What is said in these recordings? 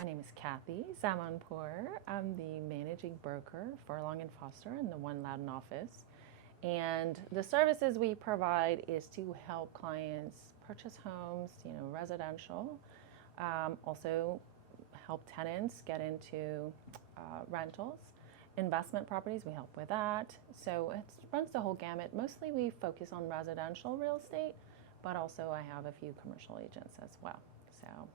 My name is Cathy Zamanpour. I'm the managing broker for Long and Foster in the One Loudon office. And the services we provide is to help clients purchase homes, residential. Also help tenants get into rentals. Investment properties, we help with that. So it runs the whole gamut. Mostly we focus on residential real estate, but also I have a few commercial agents as well. So, yes.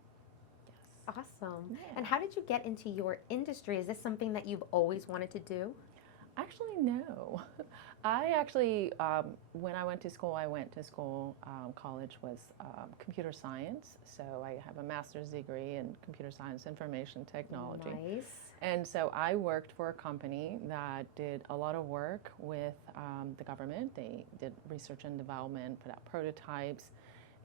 Awesome. Yeah. And how did you get into your industry? Is this something that you've always wanted to do? Actually, no. I actually, when I went to school, college was computer science. So I have a master's degree in computer science information technology. Nice. And so I worked for a company that did a lot of work with the government. They did research and development, put out prototypes.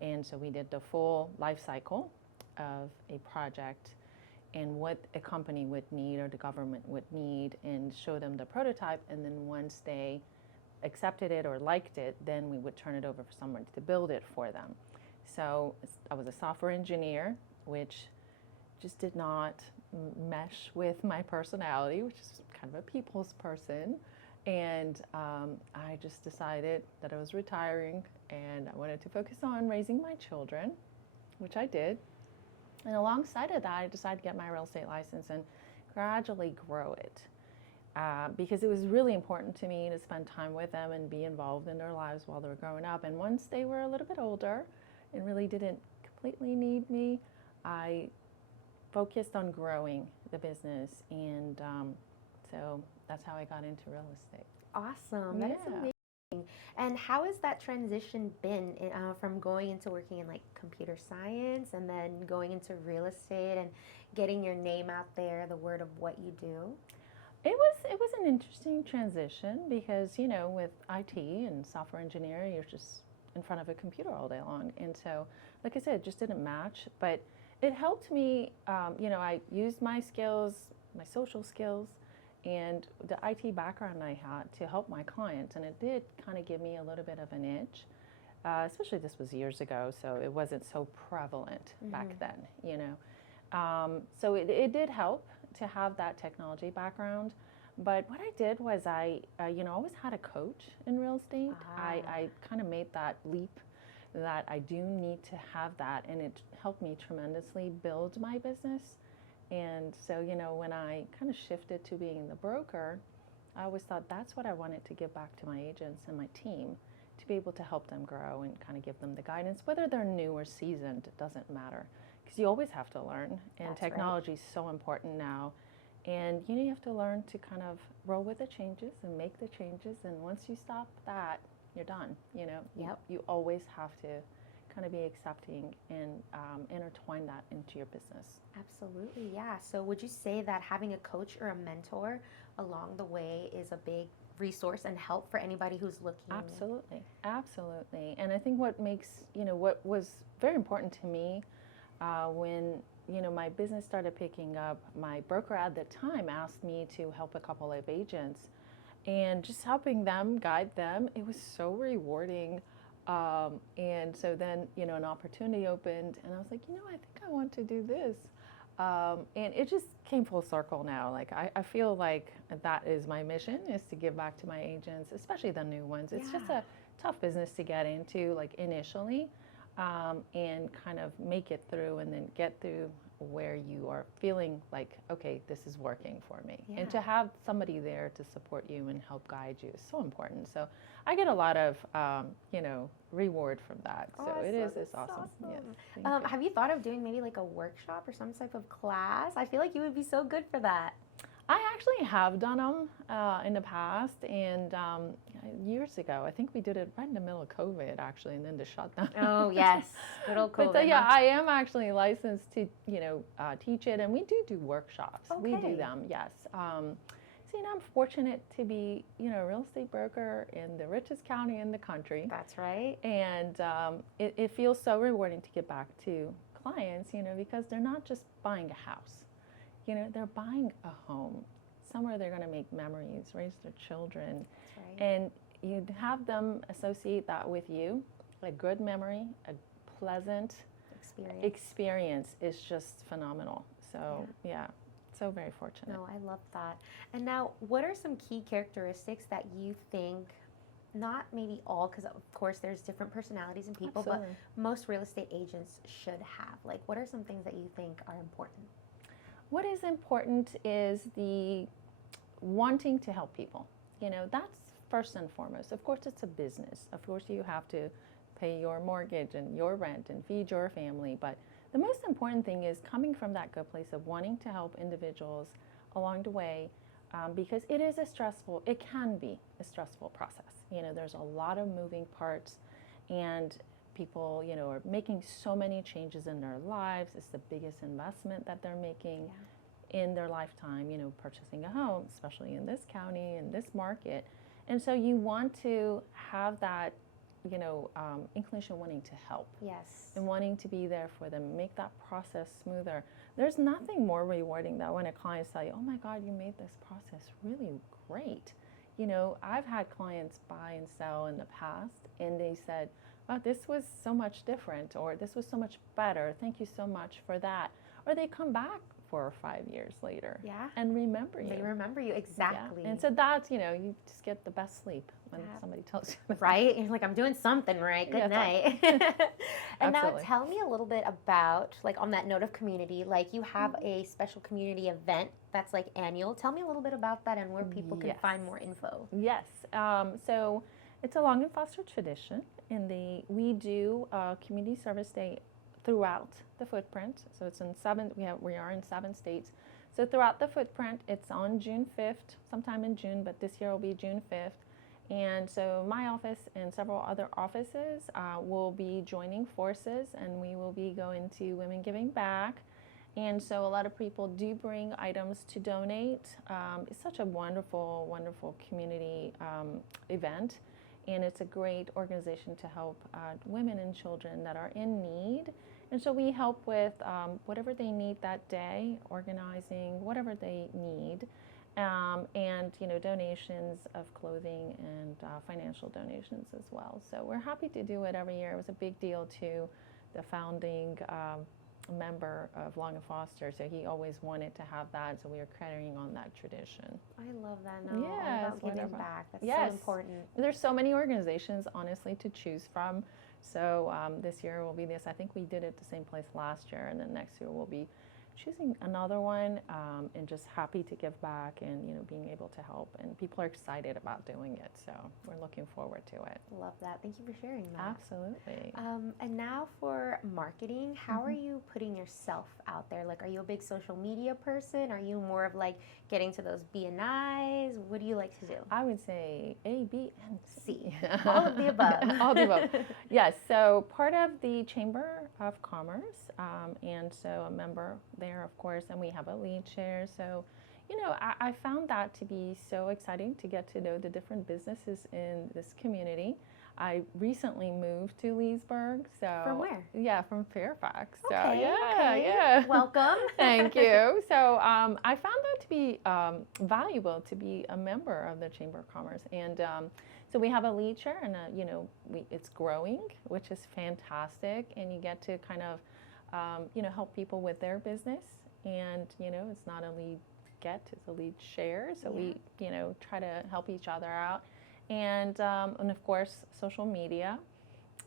And so we did the full life cycle of a project and what a company would need or the government would need, and show them the prototype. And then once they accepted it or liked it, then we would turn it over for someone to build it for them. So I was a software engineer, which just did not mesh with my personality, which is kind of a people's person. And I just decided that I was retiring and I wanted to focus on raising my children, which I did. And alongside of that, I decided to get my real estate license and gradually grow it. Because it was really important to me to spend time with them and be involved in their lives while they were growing up. And once they were a little bit older and really didn't completely need me, I focused on growing the business. And so that's how I got into real estate. Awesome. That is amazing. And how has that transition been from going into working in like computer science and then going into real estate and getting your name out there, the word of what you do? It was an interesting transition because, with IT and software engineering, you're just in front of a computer all day long. And so, like I said, it just didn't match. But it helped me, I used my skills, my social skills, and the IT background I had to help my clients. And it did kind of give me a little bit of an edge, especially this was years ago, so it wasn't so prevalent back then, So it did help to have that technology background. But what I did was I always had a coach in real estate. I kind of made that leap that I do need to have that, and it helped me tremendously build my business. And so, when I kind of shifted to being the broker, I always thought that's what I wanted to give back to my agents and my team, to be able to help them grow and kind of give them the guidance, whether they're new or seasoned, it doesn't matter. Because you always have to learn, and technology is so important now. And you have to learn to kind of roll with the changes and make the changes. And once you stop that, you're done. You always have to kind of be accepting and intertwine that into your business. Absolutely, yeah. So would you say that having a coach or a mentor along the way is a big resource and help for anybody who's looking? Absolutely. And I think what makes, what was very important to me when, my business started picking up, my broker at the time asked me to help a couple of agents, and just helping them, guide them, it was so rewarding. And so then, an opportunity opened, and I was like, I think I want to do this. And it just came full circle now. Like, I feel like that is my mission, is to give back to my agents, especially the new ones. It's just a tough business to get into, like, initially, and kind of make it through and then get through where you are feeling like, okay, this is working for me. And to have somebody there to support you and help guide you is so important. So I get a lot of, reward from that. So it's awesome. Yes, have you thought of doing maybe like a workshop or some type of class? I feel like you would be so good for that. I actually have done them in the past, and years ago. I think we did it right in the middle of COVID, actually, and then the shutdown. Oh, yes. Good old COVID. But I am actually licensed to, teach it, and we do workshops. Okay. We do them, yes. So, I'm fortunate to be, a real estate broker in the richest county in the country. That's right. And it feels so rewarding to get back to clients, because they're not just buying a house. They're buying a home, somewhere they're going to make memories, raise their children. That's right. And you have them associate that with you. A good memory, a pleasant experience is just phenomenal. So yeah, so very fortunate. No, I love that. And now, what are some key characteristics that you think, not maybe all, because of course there's different personalities in people, Absolutely. but most real estate agents should have? Like, what are some things that you think are important? What is important is the wanting to help people. That's first and foremost. Of course, it's a business. Of course, you have to pay your mortgage and your rent and feed your family. But the most important thing is coming from that good place of wanting to help individuals along the way, because it can be a stressful process. There's a lot of moving parts, and people, are making so many changes in their lives. It's the biggest investment that they're making in their lifetime, purchasing a home, especially in this county, in this market. And so you want to have that, inclination wanting to help. Yes. And wanting to be there for them, make that process smoother. There's nothing more rewarding than when a client tell you, oh my God, you made this process really great. I've had clients buy and sell in the past, and they said, wow, this was so much different, or this was so much better. Thank you so much for that. Or they come back 4 or 5 years later and remember you. They remember you, exactly. Yeah. And so that's, you just get the best sleep when somebody tells you. Right? You're like, I'm doing something right. Good night. And now tell me a little bit about, like, on that note of community, like you have a special community event that's like annual. Tell me a little bit about that and where people can find more info. Yes. So it's a long and foster tradition. We do community service day throughout the footprint. So it's in we are in 7 states. So throughout the footprint, it's on June 5th, sometime in June, but this year will be June 5th. And so my office and several other offices will be joining forces, and we will be going to Women Giving Back. And so a lot of people do bring items to donate. It's such a wonderful, wonderful community event. And it's a great organization to help women and children that are in need. And so we help with whatever they need that day, organizing whatever they need, and donations of clothing and financial donations as well. So we're happy to do it every year. It was a big deal to the founding member of Long and Foster, so he always wanted to have that, so we are carrying on that tradition. I love that. No, about giving back. That's so important. There's so many organizations, honestly, to choose from. So this year will be this. I think we did it the same place last year, and then next year we'll be choosing another one, and just happy to give back and being able to help, and people are excited about doing it, so we're looking forward to it. Love that. Thank you for sharing that. Absolutely. And now for marketing, how are you putting yourself out there? Like, are you a big social media person? Are you more of like getting to those BNIs? What do you like to do? I would say A, B, and C. All of the above. All of the above. Yes, so part of the Chamber of Commerce, and so a member there, of course, and we have a lead share. So, I found that to be so exciting to get to know the different businesses in this community. I recently moved to Leesburg. So from where? Yeah, from Fairfax. So okay, yeah. Welcome. Thank you. So I found that to be valuable to be a member of the Chamber of Commerce, and so we have a lead share, and it's growing, which is fantastic, and you get to kind of help people with their business, and it's not a lead get, it's a lead share. So we try to help each other out. And of course, social media.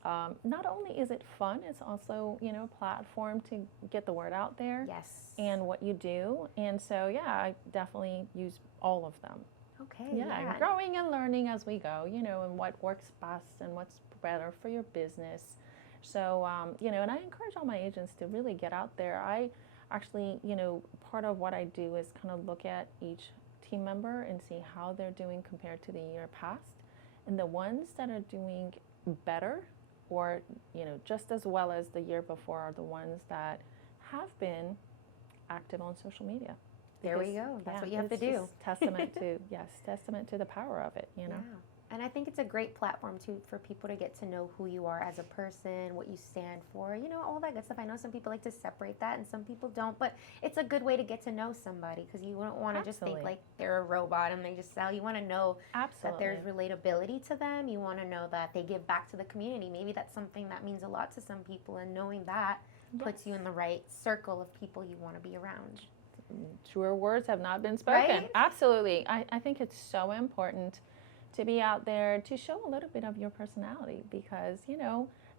Not only is it fun, it's also, a platform to get the word out there. Yes. And what you do. And so, I definitely use all of them. Okay. Yeah. Growing and learning as we go, and what works best and what's better for your business. So, and I encourage all my agents to really get out there. I actually, part of what I do is kind of look at each team member and see how they're doing compared to the year past. And the ones that are doing better or, just as well as the year before are the ones that have been active on social media. There we go. That's what you have to do. Testament to the power of it, Yeah. And I think it's a great platform too for people to get to know who you are as a person, what you stand for, all that good stuff. I know some people like to separate that and some people don't, but it's a good way to get to know somebody, because you don't want to just think like they're a robot and they just sell. You want to know that there's relatability to them. You want to know that they give back to the community. Maybe that's something that means a lot to some people, and knowing that puts you in the right circle of people you want to be around. Truer words have not been spoken. Right? Absolutely. I think it's so important to be out there to show a little bit of your personality because,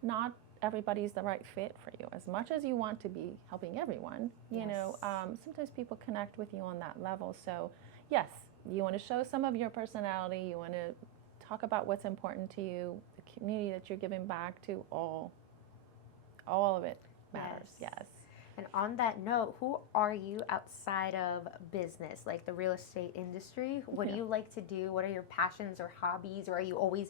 not everybody's the right fit for you. As much as you want to be helping everyone, sometimes people connect with you on that level. So, yes, you want to show some of your personality. You want to talk about what's important to you, the community that you're giving back to, all of it matters. Yes. And on that note, who are you outside of business, like the real estate industry? What do you like to do? What are your passions or hobbies? Or are you always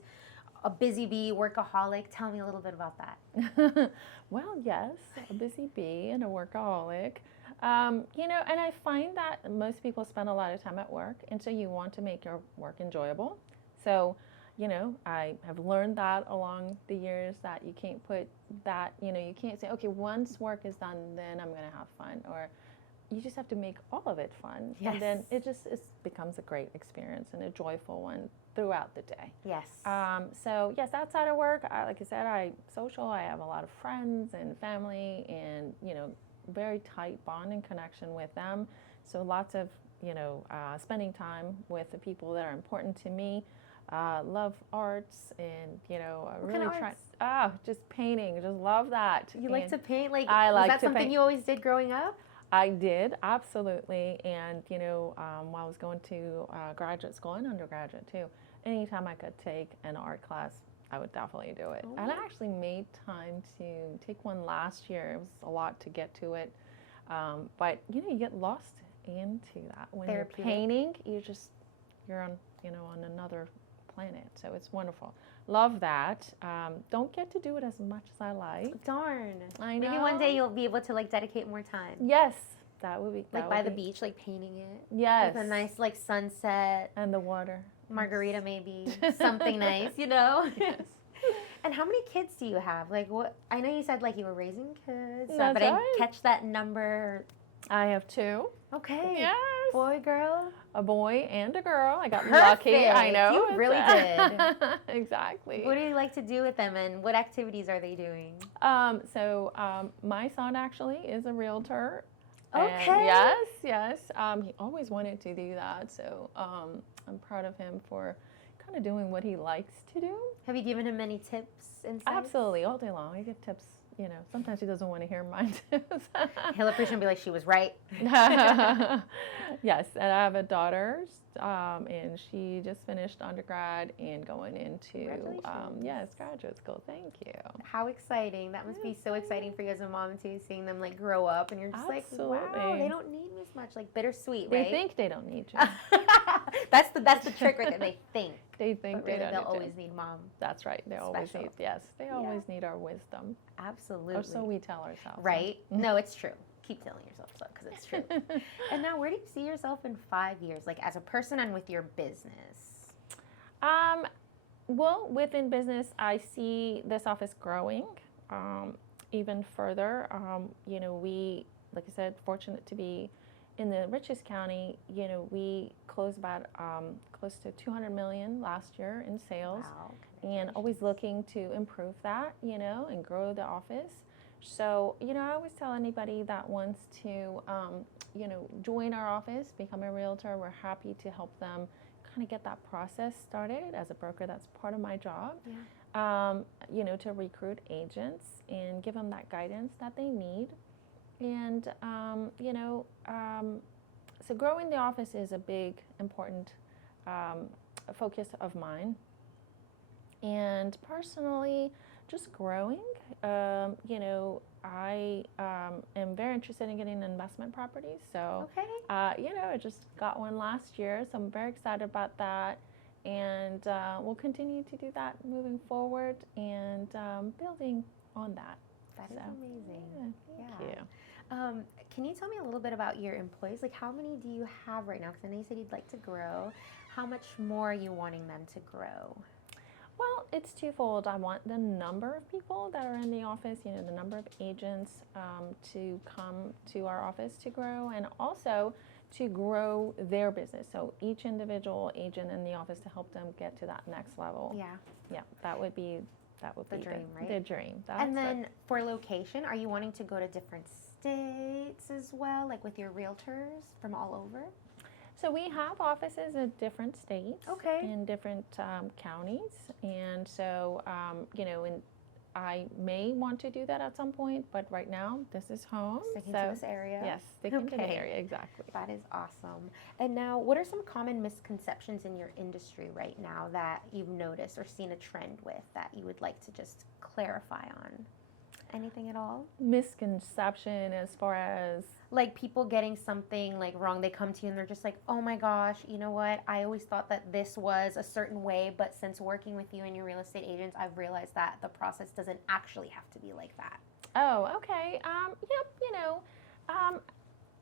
a busy bee, workaholic? Tell me a little bit about that. Well, yes, a busy bee and a workaholic. And I find that most people spend a lot of time at work, and so you want to make your work enjoyable. So, I have learned that along the years that you can't put that, you can't say, okay, once work is done, then I'm going to have fun. Or you just have to make all of it fun. Yes. And then it becomes a great experience and a joyful one throughout the day. Yes. So, yes, outside of work, like I said, I have a lot of friends and family and, very tight bond and connection with them. So lots of, spending time with the people that are important to me. Love arts and, really try. Just painting. Just love that. You like to paint? Was that something you always did growing up? I did, absolutely. And, while I was going to graduate school and undergraduate too, anytime I could take an art class, I would definitely do it. And I actually made time to take one last year. It was a lot to get to it. But, you get lost into that. When you're painting, you're on, on another planet. So it's wonderful. Love that. Don't get to do it as much as I like. Darn. I know. Maybe one day you'll be able to dedicate more time. Yes, that would be by the beach, painting it. Yes. With a nice sunset and the water. Margarita, maybe something nice, Yes. And how many kids do you have? What? I know you said you were raising kids, That's but right. I didn't catch that number. I have 2. Okay. Yes. Boy, girl. A boy and a girl. I got Perfect. lucky. I know. You really did. Exactly. What do you like to do with them, and what activities are they doing? My son actually is a realtor. Okay. And yes. He always wanted to do that, so I'm proud of him for kind of doing what he likes to do. Have you given him any tips, insights? Absolutely, all day long. I give tips. Sometimes he doesn't want to hear mine tips. He'll appreciate and be like, she was right. Yes, and I have a daughter, and she just finished undergrad and going into graduate school. Thank you. How exciting! That must be so exciting for you as a mom too, seeing them grow up, and you're just Absolutely. wow, they don't need me as much, bittersweet, They right? think they don't need you. That's the trick right there. They think. They think but really, they don't they'll need always need mom. That's right. They always need. Yes, they always need our wisdom. Absolutely. Or so we tell ourselves. Right? No, it's true. Keep telling yourself so because it's true. And now, where do you see yourself in 5 years, as a person and with your business? Well, within business, I see this office growing even further. We, like I said, fortunate to be in the richest county. We closed about close to $200 million last year in sales. Wow. And always looking to improve that, and grow the office. So, I always tell anybody that wants to, join our office, become a realtor, we're happy to help them kind of get that process started. As a broker, that's part of my job, to recruit agents and give them that guidance that they need. And, so growing the office is a big, important focus of mine. And personally, just growing, I am very interested in getting investment properties. So, I just got one last year, so I'm very excited about that. And we'll continue to do that moving forward and building on that. That is amazing. Thank you. Can you tell me a little bit about your employees? How many do you have right now? Because I know you said you'd like to grow. How much more are you wanting them to grow? Well, it's twofold. I want the number of people that are in the office, the number of agents to come to our office to grow, and also to grow their business. So each individual agent in the office to help them get to that next level. Yeah. Yeah, that would be that would the be dream, right? The dream. And then for location, are you wanting to go to different states as well, like with your realtors from all over? So we have offices in different states, Okay. in different counties, and so and I may want to do that at some point, but right now this is home. Sticking to this area. Yes, sticking to the area, exactly. That is awesome. And now, what are some common misconceptions in your industry right now that you've noticed or seen a trend with that you would like to just clarify on? Anything at all? Misconception as far as like people getting something like wrong, they come to you and they're just like, oh my gosh, you know what, I always thought that this was a certain way, but since working with you and your real estate agents, I've realized that the process doesn't actually have to be like that. Oh, okay.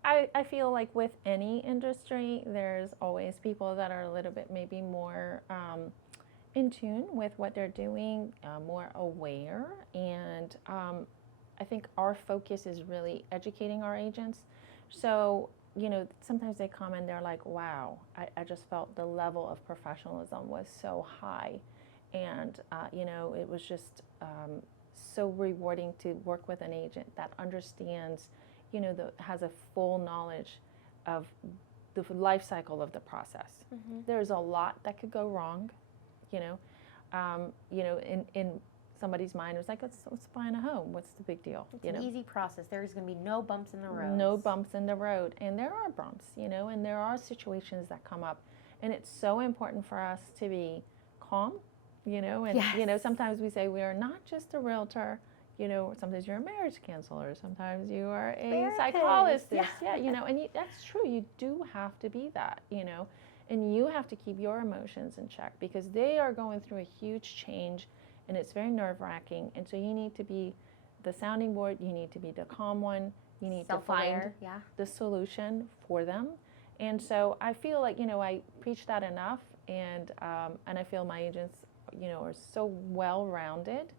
I feel like with any industry, there's always people that are a little bit maybe more in tune with what they're doing, more aware, and I think our focus is really educating our agents. So, sometimes they come and they're like, wow, I just felt the level of professionalism was so high. And, it was just so rewarding to work with an agent that understands, has a full knowledge of the life cycle of the process. Mm-hmm. There's a lot that could go wrong, in somebody's mind. It was like, let's find a home. What's the big deal? It's an easy process. There's going to be no bumps in the road. No bumps in the road. And there are bumps, and there are situations that come up. And it's so important for us to be calm, and, yes. Sometimes we say we are not just a realtor, sometimes you're a marriage counselor. Sometimes you are a therapist. Psychologist. Yeah, and that's true. You do have to be that, and you have to keep your emotions in check because they are going through a huge change. And it's very nerve-wracking, and so you need to be the sounding board. You need to be the calm one. You need to find the solution for them. And so I feel like I preach that enough, and I feel my agents are so well-rounded.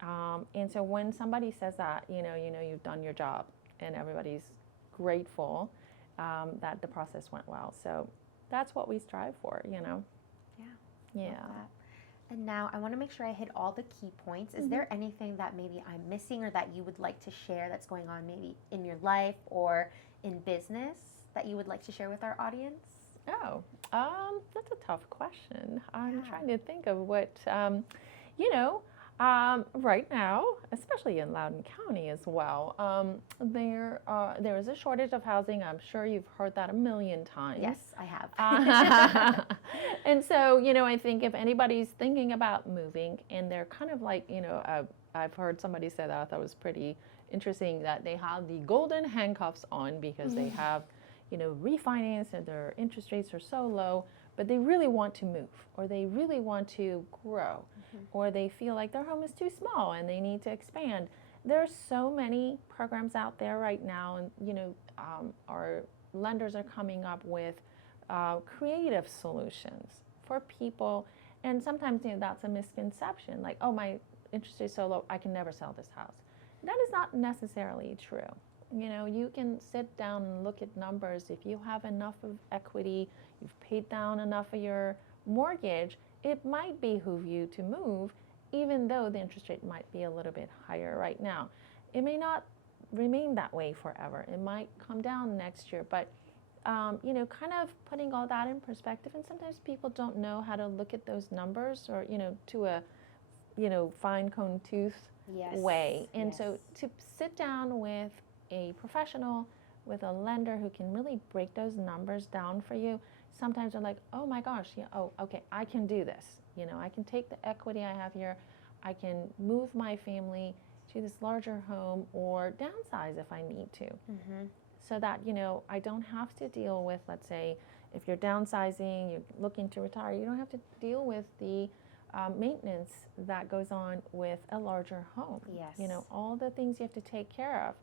And so when somebody says that, you've done your job, and everybody's grateful that the process went well. So that's what we strive for, Yeah. And now I want to make sure I hit all the key points. Is there anything that maybe I'm missing or that you would like to share that's going on maybe in your life or in business that you would like to share with our audience? Oh, that's a tough question. I'm trying to think of what, right now, especially in Loudon County as well, there is a shortage of housing. I'm sure you've heard that a million times. Yes, I have. And so, I think if anybody's thinking about moving and they're kind of like, I've heard somebody say that I thought was pretty interesting, that they have the golden handcuffs on because they have, refinanced and their interest rates are so low, but they really want to move, or they really want to grow, or they feel like their home is too small and they need to expand. There's so many programs out there right now, and our lenders are coming up with creative solutions for people. And sometimes that's a misconception, like, oh, my interest is so low, I can never sell this house. That is not necessarily true. You can sit down and look at numbers. If you have enough of equity, you've paid down enough of your mortgage, it might behoove you to move, even though the interest rate might be a little bit higher right now. It may not remain that way forever. It might come down next year, but kind of putting all that in perspective. And sometimes people don't know how to look at those numbers, or to a fine comb tooth way. And so to sit down with a professional, with a lender who can really break those numbers down for you, sometimes they're like, oh my gosh, okay, I can do this. I can take the equity I have here, I can move my family to this larger home or downsize if I need to. So that, I don't have to deal with, let's say, if you're downsizing, you're looking to retire, you don't have to deal with the maintenance that goes on with a larger home. All the things you have to take care of.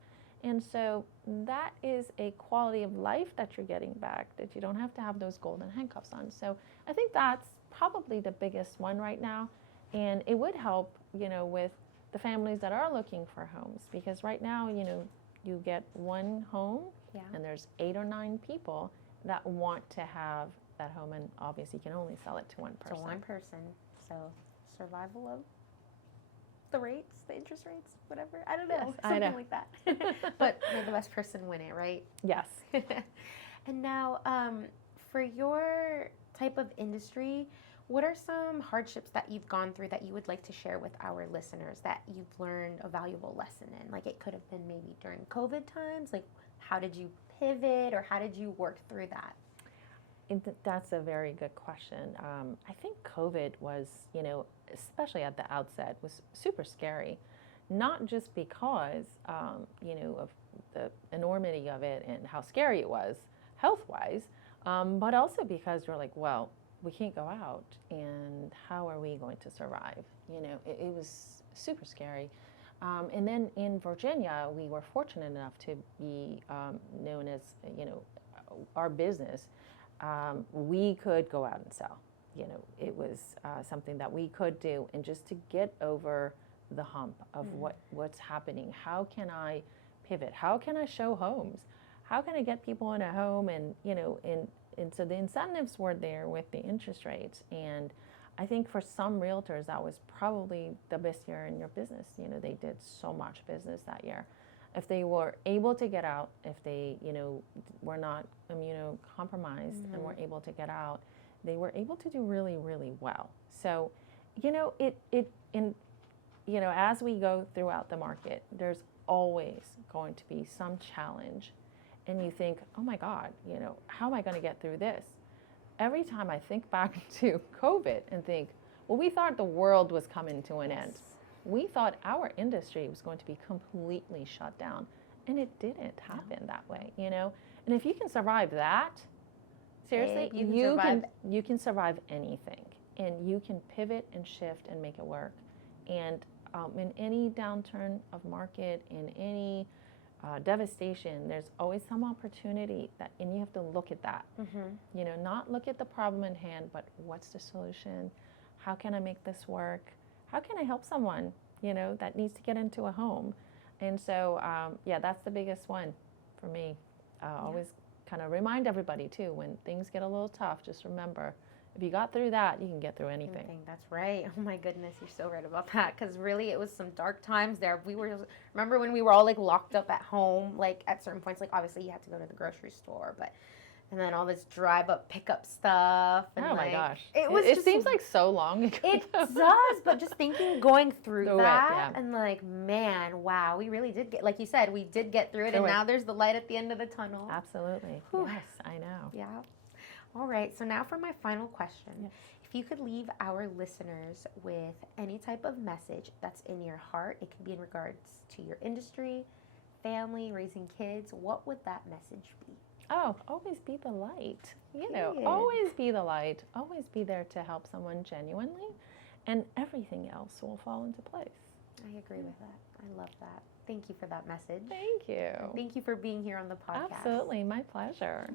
And so that is a quality of life that you're getting back, that you don't have to have those golden handcuffs on. So I think that's probably the biggest one right now. And it would help, with the families that are looking for homes, because right now, you get one home and there's 8 or 9 people that want to have that home, and obviously you can only sell it to one person. So survival of the rates, the interest rates, whatever. I don't know, Yes, I something know. like that. But may the best person win it, right? Yes. And now, for your type of industry, what are some hardships that you've gone through that you would like to share with our listeners that you've learned a valuable lesson in? Like it could have been maybe during COVID times. Like how did you pivot or how did you work through that? That's a very good question. I think COVID was, especially at the outset, was super scary. Not just because, of the enormity of it and how scary it was health-wise, but also because you're like, well, we can't go out, and how are we going to survive? It was super scary. And then in Virginia, we were fortunate enough to be known as, our business. We could go out and sell. It was something that we could do, and just to get over the hump of what's happening. How can I pivot? How can I show homes? How can I get people in a home? And and so the incentives were there with the interest rates. And I think for some realtors that was probably the best year in your business. They did so much business that year. If they were able to get out, if they were not immunocompromised and were able to get out, they were able to do really, really well. So as we go throughout the market, there's always going to be some challenge. And you think, oh my God, how am I going to get through this? Every time I think back to COVID and think, well, we thought the world was coming to an end. We thought our industry was going to be completely shut down. And it didn't happen that way, And if you can survive that, seriously, you can survive anything. And you can pivot and shift and make it work. And in any downturn of market, in any devastation, there's always some opportunity and you have to look at that. Not look at the problem in hand, but what's the solution? How can I make this work? How can I help someone, that needs to get into a home? And so, that's the biggest one for me. Always kind of remind everybody too, when things get a little tough, just remember, if you got through that, you can get through anything. That's right. Oh my goodness, you're so right about that. Because really, it was some dark times there. Remember when we were all like locked up at home, like at certain points, like obviously you had to go to the grocery store, and then all this drive up pickup stuff. And oh my gosh. It seems like so long ago. It does, but just going through that and like, man, wow, we really did get, like you said, we did get through it. And now there's the light at the end of the tunnel. Absolutely. Whew. Yes, I know. Yeah. All right, so now for my final question. Yes. If you could leave our listeners with any type of message that's in your heart, it could be in regards to your industry, family, raising kids, what would that message be? Oh, always be the light. Always be the light. Always be there to help someone genuinely, and everything else will fall into place. I agree with that. I love that. Thank you for that message. Thank you. And thank you for being here on the podcast. Absolutely, my pleasure.